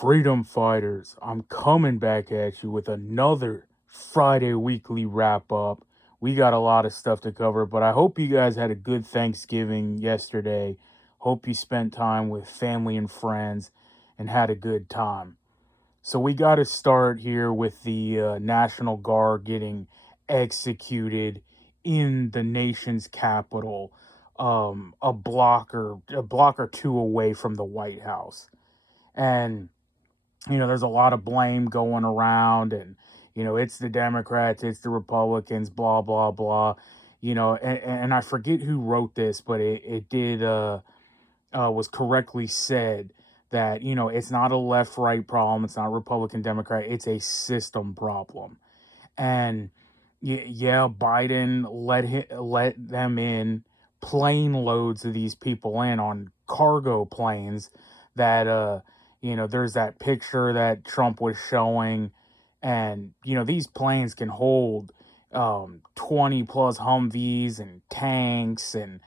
Freedom fighters, I'm coming back at you with another Friday weekly wrap up. We got a lot of stuff to cover, but I hope you guys had a good Thanksgiving yesterday. Hope you spent time with family and friends and had a good time. So, we got to start here with the National Guard getting executed in the nation's capital, a block or two away from the White House. And there's a lot of blame going around, and it's the Democrats, it's the Republicans, blah blah blah. And I forget who wrote this, but it did was correctly said that it's not a left right problem, it's not Republican Democrat, it's a system problem. And yeah, Biden let them in, plane loads of these people in on cargo planes that there's that picture that Trump was showing, and these planes can hold 20 plus Humvees and tanks and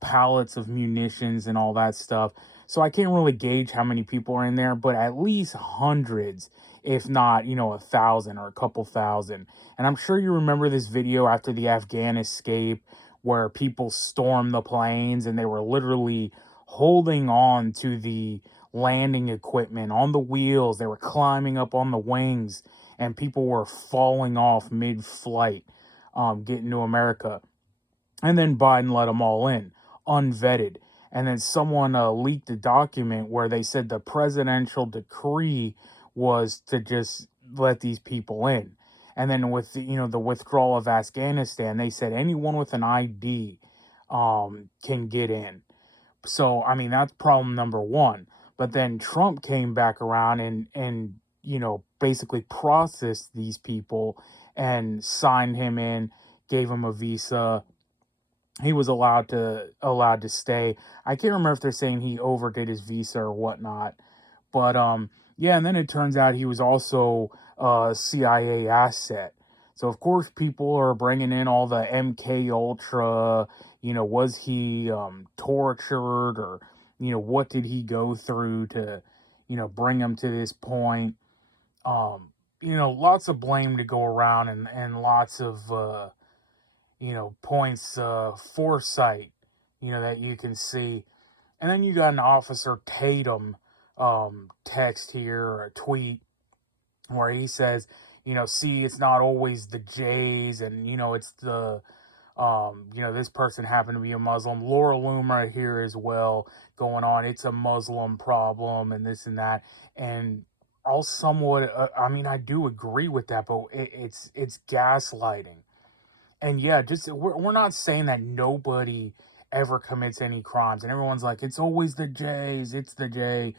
pallets of munitions and all that stuff. So I can't really gauge how many people are in there, but at least hundreds, if not 1,000 or a couple thousand. And I'm sure you remember this video after the Afghan escape where people stormed the planes and they were literally holding on to the landing equipment on the wheels. They were climbing up on the wings, and people were falling off mid-flight, getting to America. And then Biden let them all in, unvetted. And then someone leaked a document where they said the presidential decree was to just let these people in. And then with the withdrawal of Afghanistan, they said anyone with an ID can get in. So I mean, that's problem number one. But then Trump came back around and basically processed these people and signed him in, gave him a visa. He was allowed to stay. I can't remember if they're saying he overdid his visa or whatnot. But yeah, and then it turns out he was also a CIA asset. So of course people are bringing in all the MK Ultra. Was he tortured, or what did he go through to bring him to this point? Lots of blame to go around, and lots of points, foresight, that you can see. And then you got an Officer Tatum text here, or a tweet, where he says, see, it's not always the Jays, and, it's the, this person happened to be a Muslim. Laura Loomer here as well going on. It's a Muslim problem and this and that. And I'll somewhat, I do agree with that, but it's gaslighting. And yeah, just we're not saying that nobody ever commits any crimes, and everyone's like, it's always the Jays, it's the J,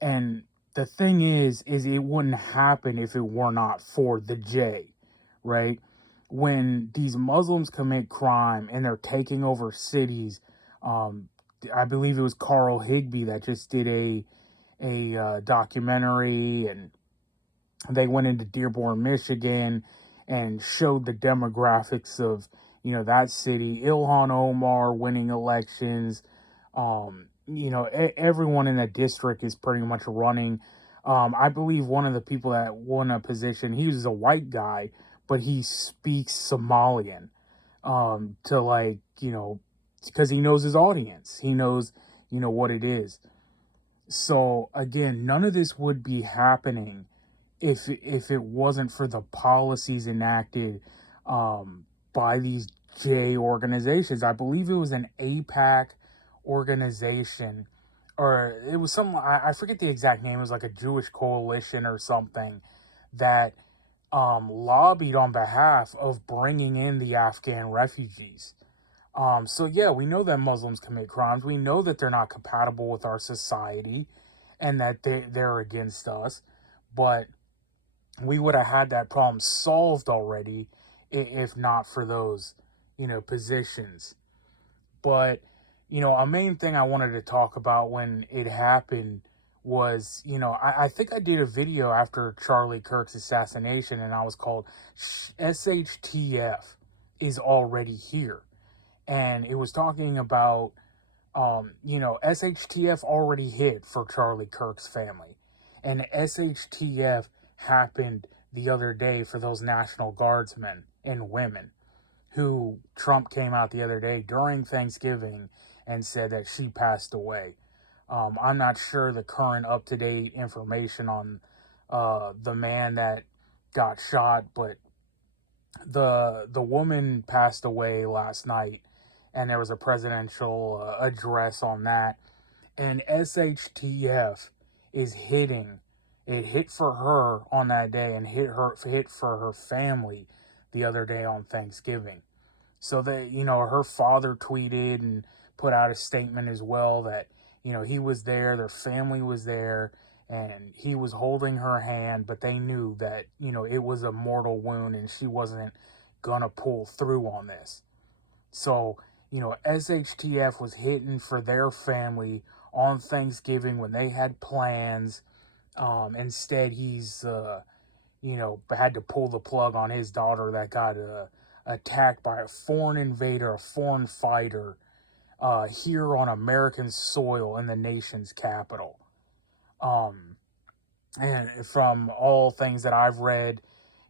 and the thing is it wouldn't happen if it were not for the J, right? When these Muslims commit crime and they're taking over cities, I believe it was Carl Higbie that just did a documentary, and they went into Dearborn, Michigan, and showed the demographics of, that city. Ilhan Omar winning elections. Everyone in that district is pretty much running. I believe one of the people that won a position, he was a white guy, but he speaks Somalian, because he knows his audience. He knows, what it is. So again, none of this would be happening if it wasn't for the policies enacted by these J organizations. I believe it was an APAC organization, or it was some, I forget the exact name. It was like a Jewish coalition or something that lobbied on behalf of bringing in the Afghan refugees. So yeah, we know that Muslims commit crimes. We know that they're not compatible with our society and that they're against us. But we would have had that problem solved already if not for those, positions. But, a main thing I wanted to talk about when it happened was, I think I did a video after Charlie Kirk's assassination, and I was called SHTF is already here. And it was talking about, SHTF already hit for Charlie Kirk's family. And SHTF happened the other day for those National Guardsmen and women who Trump came out the other day during Thanksgiving and said that she passed away. I'm not sure the current up-to-date information on the man that got shot, but the woman passed away last night, and there was a presidential address on that. And SHTF is hitting. It hit for her on that day, and hit for her family the other day on Thanksgiving. So that, her father tweeted and put out a statement as well that, he was there, their family was there, and he was holding her hand, but they knew that, it was a mortal wound and she wasn't gonna pull through on this. So, SHTF was hitting for their family on Thanksgiving when they had plans. Instead, he's, had to pull the plug on his daughter that got attacked by a foreign invader, a foreign fighter, here on American soil in the nation's capital. And from all things that I've read,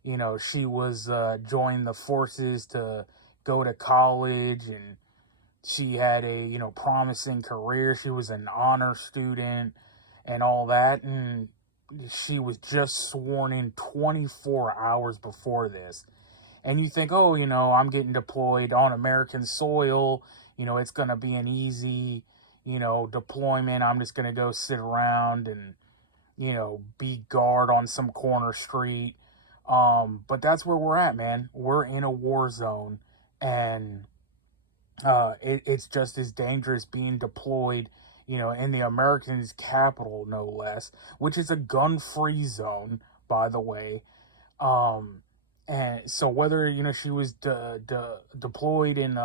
she was joined the forces to go to college, and she had a, promising career. She was an honor student and all that, and she was just sworn in 24 hours before this. And you think, oh, I'm getting deployed on American soil, it's going to be an easy, deployment. I'm just going to go sit around and, be guard on some corner street. But that's where we're at, man. We're in a war zone, and it's just as dangerous being deployed, in the Americans' capital, no less, which is a gun-free zone, by the way. And so whether, she was deployed in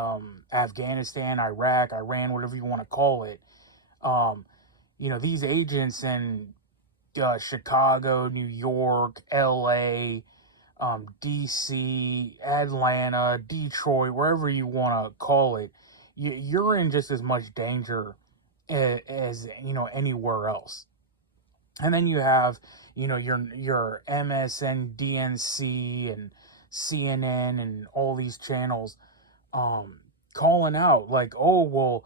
Afghanistan, Iraq, Iran, whatever you want to call it, these agents in Chicago, New York, LA, DC, Atlanta, Detroit, wherever you want to call it, you're in just as much danger as anywhere else. And then you have, your MSNBC and CNN and all these channels calling out like, oh, well,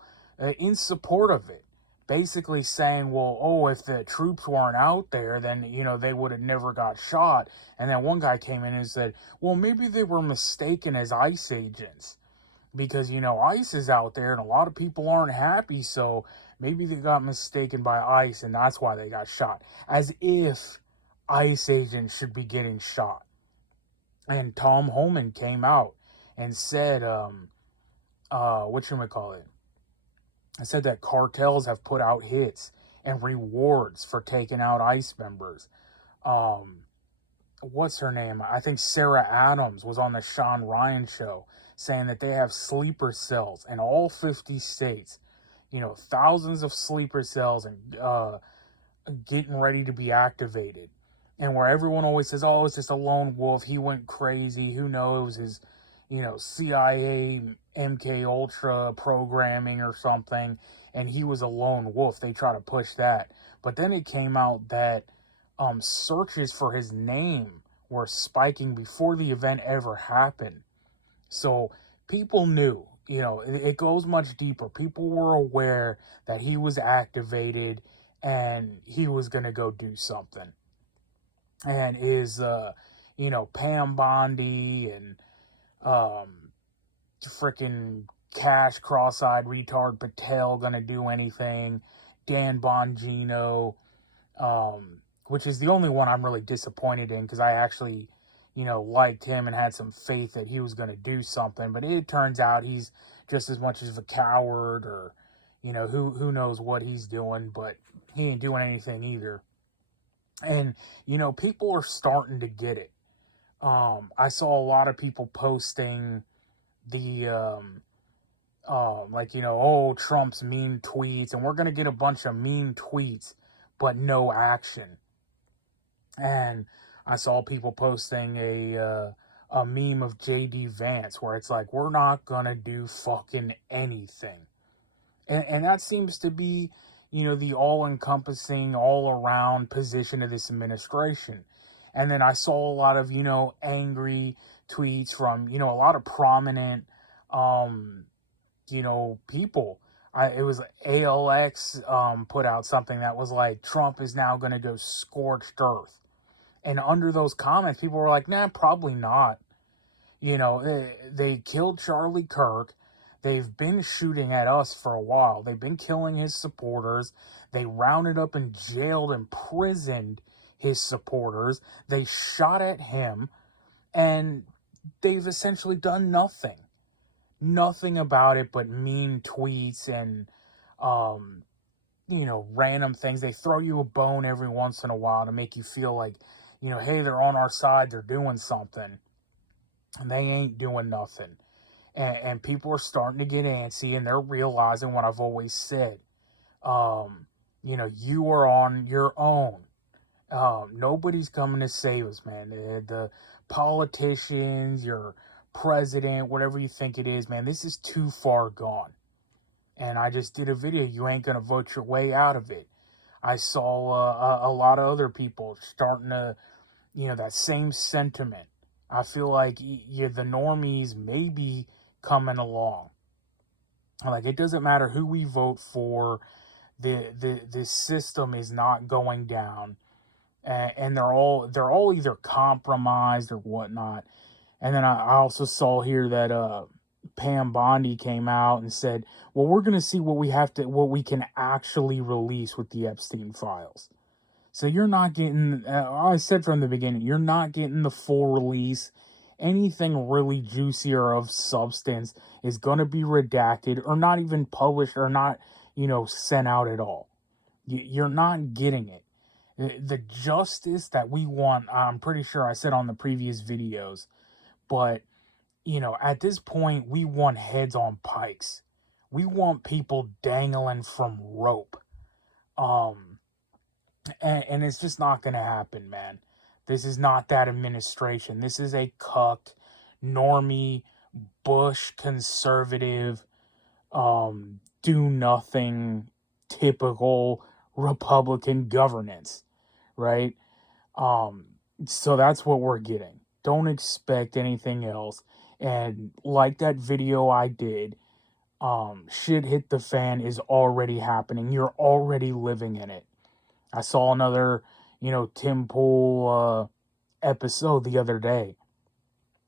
in support of it. Basically saying, well, oh, if the troops weren't out there, then, they would have never got shot. And then one guy came in and said, well, maybe they were mistaken as ICE agents. Because, ICE is out there and a lot of people aren't happy, so maybe they got mistaken by ICE and that's why they got shot. As if ICE agents should be getting shot. And Tom Homan came out and said, whatchamacallit? I said that cartels have put out hits and rewards for taking out ICE members. What's her name? I think Sarah Adams was on the Sean Ryan show saying that they have sleeper cells in all 50 states. Thousands of sleeper cells and getting ready to be activated. And where everyone always says, oh, it's just a lone wolf. He went crazy. Who knows? His, CIA, MK Ultra programming or something. And he was a lone wolf. They try to push that. But then it came out that searches for his name were spiking before the event ever happened. So people knew, it goes much deeper. People were aware that he was activated and he was going to go do something. And is, Pam Bondi and freaking Cash Cross-Eyed Retard Patel going to do anything? Dan Bongino, which is the only one I'm really disappointed in because I actually, liked him and had some faith that he was going to do something. But it turns out he's just as much as a coward or, who knows what he's doing, but he ain't doing anything either. And, people are starting to get it. I saw a lot of people posting the, oh, Trump's mean tweets, and we're going to get a bunch of mean tweets, but no action. And I saw people posting a meme of J.D. Vance where it's like, we're not going to do fucking anything. And that seems to be, the all-encompassing, all-around position of this administration. And then I saw a lot of, angry tweets from, a lot of prominent, um, people. It was ALX put out something that was like, Trump is now going to go scorched earth. And under those comments, people were like, nah, probably not. They killed Charlie Kirk. They've been shooting at us for a while. They've been killing his supporters. They rounded up and jailed and imprisoned his supporters. They shot at him. And they've essentially done nothing. Nothing about it but mean tweets and, random things. They throw you a bone every once in a while to make you feel like, hey, they're on our side. They're doing something. And they ain't doing nothing. And people are starting to get antsy, and they're realizing what I've always said. You are on your own. Nobody's coming to save us, man. The politicians, your president, whatever you think it is, man, this is too far gone. And I just did a video. You ain't going to vote your way out of it. I saw a lot of other people starting to, that same sentiment. I feel like the normies may be coming along. Like, it doesn't matter who we vote for. The system is not going down. And they're all either compromised or whatnot. And then I also saw here that Pam Bondi came out and said, well, we're going to see what we can actually release with the Epstein files. So you're not getting, I said from the beginning, you're not getting the full release. Anything really juicy or of substance is going to be redacted or not even published or not, sent out at all. You're not getting it. The justice that we want, I'm pretty sure I said on the previous videos, but, at this point, we want heads on pikes. We want people dangling from rope. And it's just not going to happen, man. This is not that administration. This is a cucked, normie, Bush, conservative, do nothing, typical Republican governance, right? So that's what we're getting. Don't expect anything else. And like that video I did, shit hit the fan is already happening. You're already living in it. I saw another, Tim Pool episode the other day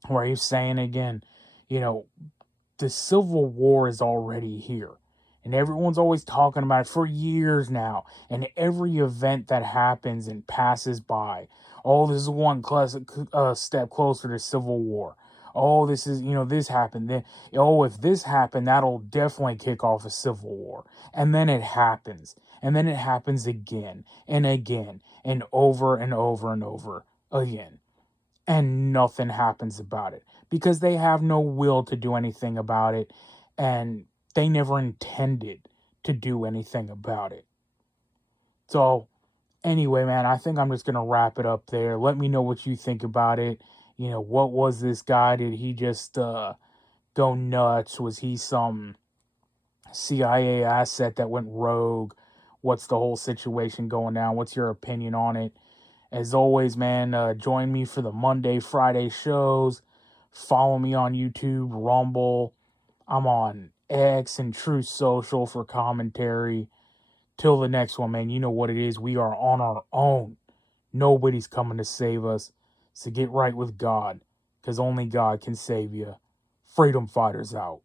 where he was saying again, the Civil War is already here. And everyone's always talking about it for years now. And every event that happens and passes by, oh, this is one step closer to Civil War. Oh, this is, this happened. Then, if this happened, that'll definitely kick off a civil war. And then it happens. And then it happens again and again and over and over and over again. And nothing happens about it because they have no will to do anything about it. And they never intended to do anything about it. So, anyway, man, I think I'm just going to wrap it up there. Let me know what you think about it. What was this guy? Did he just go nuts? Was he some CIA asset that went rogue? What's the whole situation going down? What's your opinion on it? As always, man, join me for the Monday, Friday shows. Follow me on YouTube, Rumble. I'm on X and True Social for commentary. Till the next one, man, you know what it is. We are on our own. Nobody's coming to save us. So get right with God, because only God can save you. Freedom Fighters out.